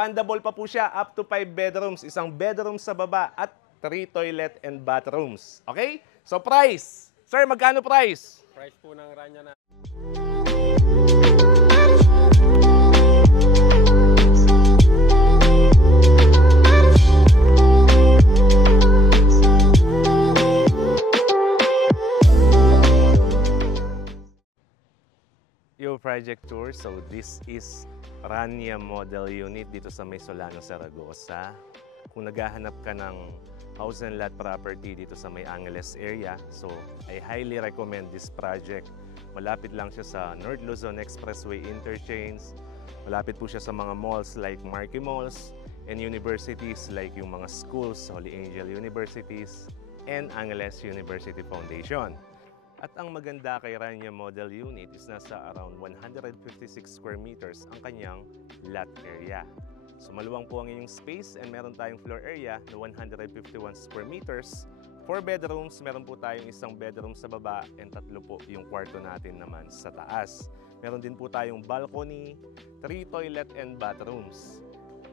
expandable pa po siya up to 5 bedrooms, isang bedroom sa baba at 3 toilet and bathrooms. Okay? So price. Sir, magkano price? Price po ng Rania na Yo, project tour. So this is Rania Model Unit dito sa May Solano, Zaragoza. Kung naghahanap ka ng house and lot property dito sa May Angeles area, so I highly recommend this project. Malapit lang siya sa North Luzon Expressway Interchange. Malapit po siya sa mga malls like Marquee Malls and universities like yung mga schools, Holy Angel Universities and Angeles University Foundation. At ang maganda kay Rania Model Unit is nasa around 156 square meters ang kanyang lot area. So maluwang po ang inyong space and meron tayong floor area na 151 square meters. 4 bedrooms, meron po tayong isang bedroom sa baba and 3 po yung kwarto natin naman sa taas. Meron din po tayong balcony, 3 toilet and bathrooms.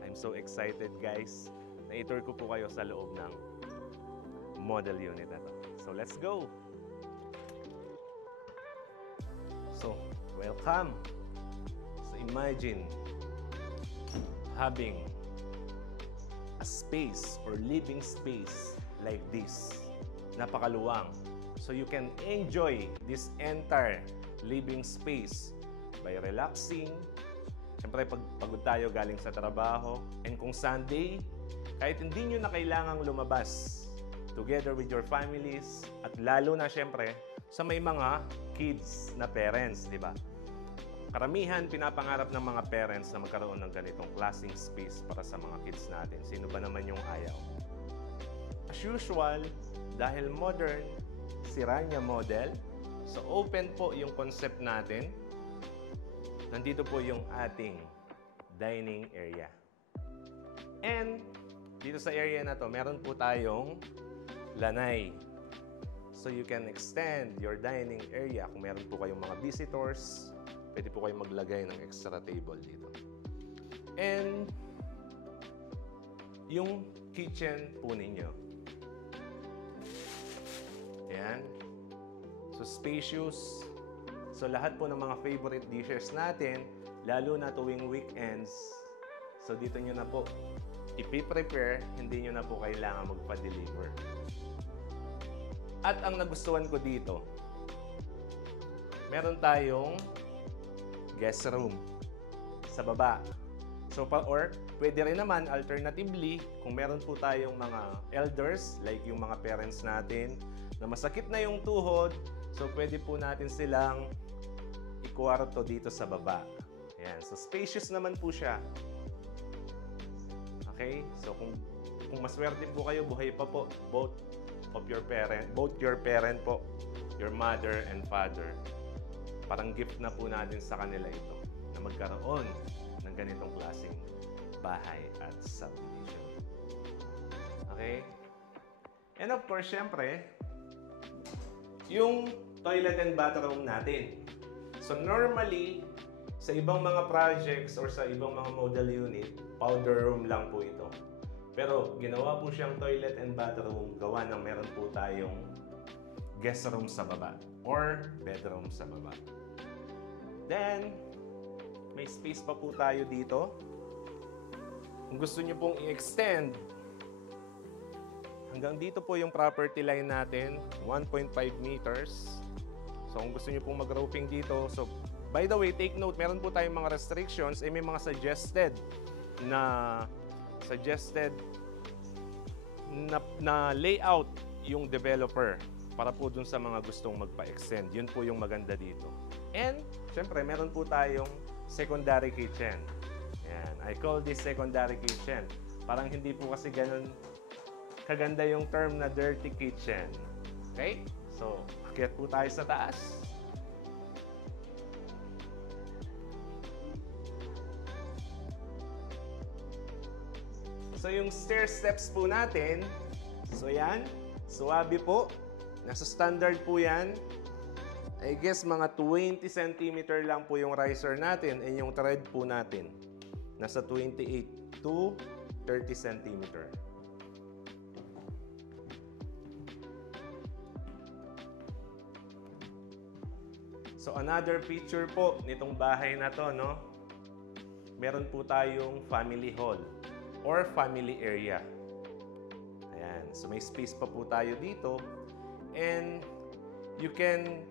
I'm so excited guys na i-tour ko po kayo sa loob ng model unit na to. So let's go! So, welcome! So, imagine having a space or living space like this. Napakaluwang. So, you can enjoy this entire living space by relaxing. Siyempre, pagod tayo galing sa trabaho. And kung Sunday, kahit hindi nyo na kailangang lumabas together with your families at lalo na siyempre sa may mga kids na parents, di ba? Karamihan pinapangarap ng mga parents na magkaroon ng ganitong klaseng space para sa mga kids natin. Sino ba naman yung ayaw? As usual, dahil modern, si Rania Model, so open po yung concept natin. Nandito po yung ating dining area. And dito sa area na to, meron po tayong lanay. So you can extend your dining area. Kung meron po kayong mga visitors, pwede po kayong maglagay ng extra table dito. And yung kitchen po ninyo. Ayan. So spacious. So lahat po ng mga favorite dishes natin, lalo na tuwing weekends, so dito nyo na po ipi-prepare, hindi nyo na po kailangan magpa-deliver. At ang nagustuhan ko dito, meron tayong guest room sa baba. So, or pwede rin naman, alternatively, kung meron po tayong mga elders, like yung mga parents natin, na masakit na yung tuhod, so pwede po natin silang ikwarto dito sa baba. Ayan. So, spacious naman po siya. Okay? So, kung maswerte po kayo, buhay pa po, both your parent po, your mother and father. Parang gift na po natin sa kanila ito na magkaroon ng ganitong klaseng bahay at subdivision. Okay? And of course, syempre, yung toilet and bathroom natin. So normally, sa ibang mga projects or sa ibang mga model unit, powder room lang po ito. Pero ginawa po siyang toilet and bathroom, gawa ng meron po tayong guest room sa baba or bedroom sa baba. Then, may space pa po tayo dito. Kung gusto niyo pong i-extend, hanggang dito po yung property line natin, 1.5 meters. So kung gusto niyo pong mag-roofing dito, so by the way, take note, meron po tayong mga restrictions, may mga suggested na layout yung developer para po dun sa mga gustong magpa-extend. Yun po yung maganda dito. And, syempre, meron po tayong secondary kitchen. Yan. I call this secondary kitchen. Parang hindi po kasi ganun kaganda yung term na dirty kitchen. Okay? So, akyat po tayo sa taas. So, yung stair steps po natin, so yan, suwabe po. Nasa standard po yan. I guess mga 20 cm lang po yung riser natin and yung thread po natin. nasa 28 to 30 centimeter. So another feature po nitong bahay na to, no? Meron po tayong family hall or family area. Ayan. So may space pa po tayo dito. And you can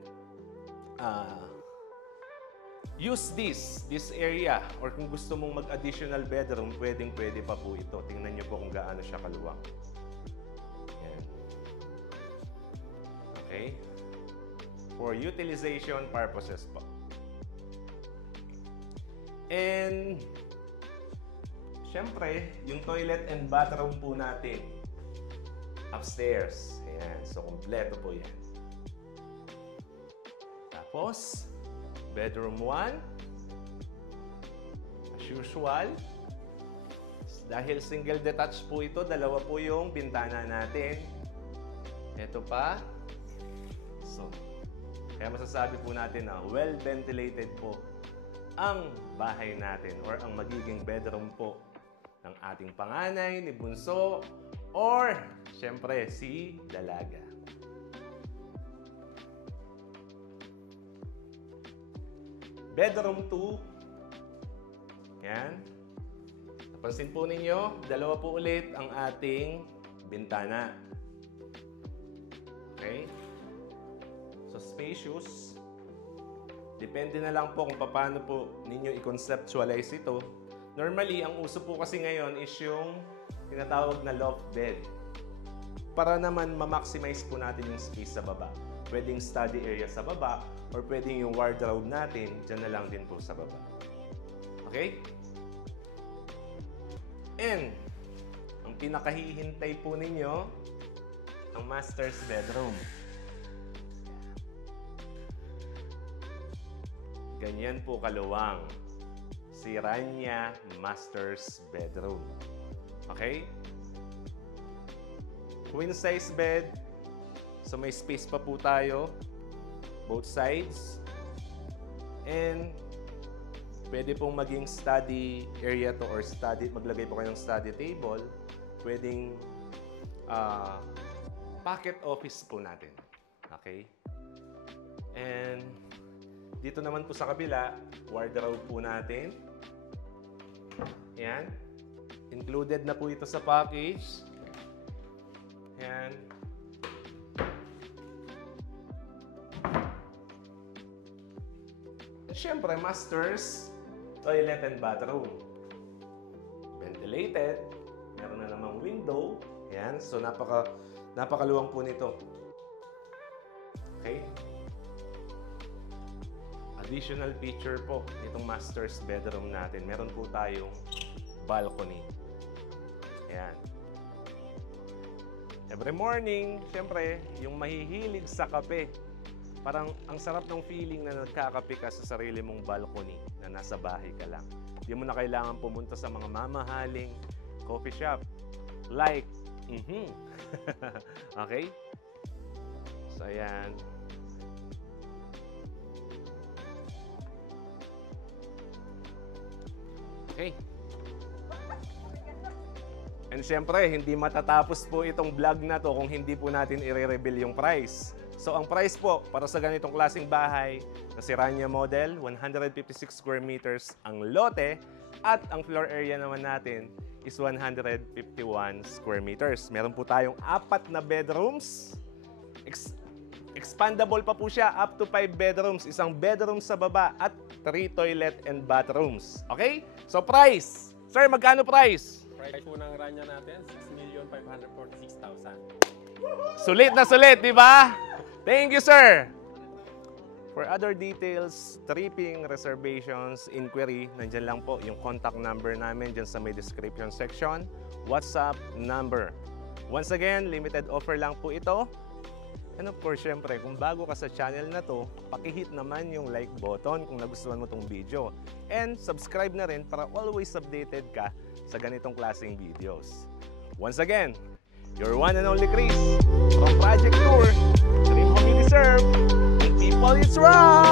use this area, or kung gusto mong mag-additional bedroom, pwede pa po ito. Tingnan nyo po kung gaano siya kaluwang. Ayan. Okay? For utilization purposes po. And syempre, yung toilet and bathroom po natin upstairs. Ayan. So, kompleto po yan. Tapos, bedroom 1. As usual. Dahil single detached po ito, dalawa po yung bintana natin. Ito pa. So, kaya masasabi po natin na well-ventilated po ang bahay natin or ang magiging bedroom po ng ating panganay, ni bunso, or syempre si dalaga. Bedroom 2. Yan. Napansin po ninyo, dalawa po ulit ang ating bintana. Okay? So, spacious. Depende na lang po kung paano po ninyo i-conceptualize ito. Normally, ang uso po kasi ngayon is yung tinatawag na loft bed. Para naman ma-maximize po natin yung space sa baba. Pwedeng study area sa baba or pwedeng yung wardrobe natin, dyan na lang din po sa baba. Okay? And, ang pinakahihintay po ninyo, ang master's bedroom. Ganyan po kaluwang si Rania Master's Bedroom. Okay? Queen size bed. So may space pa po tayo. Both sides. And pwede pong maging study area to or study. Maglagay po kayo ng study table. Pwedeng pocket office po natin. Okay? And dito naman po sa kabila, wardrobe po natin. Yan. Included na po ito sa package. Yan. At syempre, master's toilet and bathroom. Ventilated. Meron na namang window. Yan. So, napakaluwang po nito. Okay? Additional feature po itong master's bedroom natin. Meron po tayong balcony. Ayan. Every morning, syempre, yung mahihilig sa kape. Parang ang sarap ng feeling na nagkakape ka sa sarili mong balcony na nasa bahay ka lang. Hindi mo na kailangan pumunta sa mga mamahaling coffee shop. Like, okay? So, ayan. Okay. And syempre, hindi matatapos po itong vlog na to kung hindi po natin i-reveal yung price. So, ang price po para sa ganitong klaseng bahay na si Rania model, 156 square meters ang lote at ang floor area naman natin is 151 square meters. Meron po tayong 4 na bedrooms. Expandable pa po siya up to 5 bedrooms, isang bedroom sa baba at 3 toilet and bathrooms. Okay? So price. Sir, magkano price? Price po ng Rania natin, 6,546,000. Sulit na sulit, di ba? Thank you, sir. For other details, tripping, reservations, inquiry, nandyan lang po yung contact number namin dyan sa may description section. WhatsApp number. Once again, limited offer lang po ito. And of course, syempre, kung bago ka sa channel na to, pakihit naman yung like button kung nagustuhan mo tong video. And subscribe na rin para always updated ka sa ganitong klaseng videos. Once again, your one and only Chris from Project Tour, Dream Family Serve, and People It's Wrong!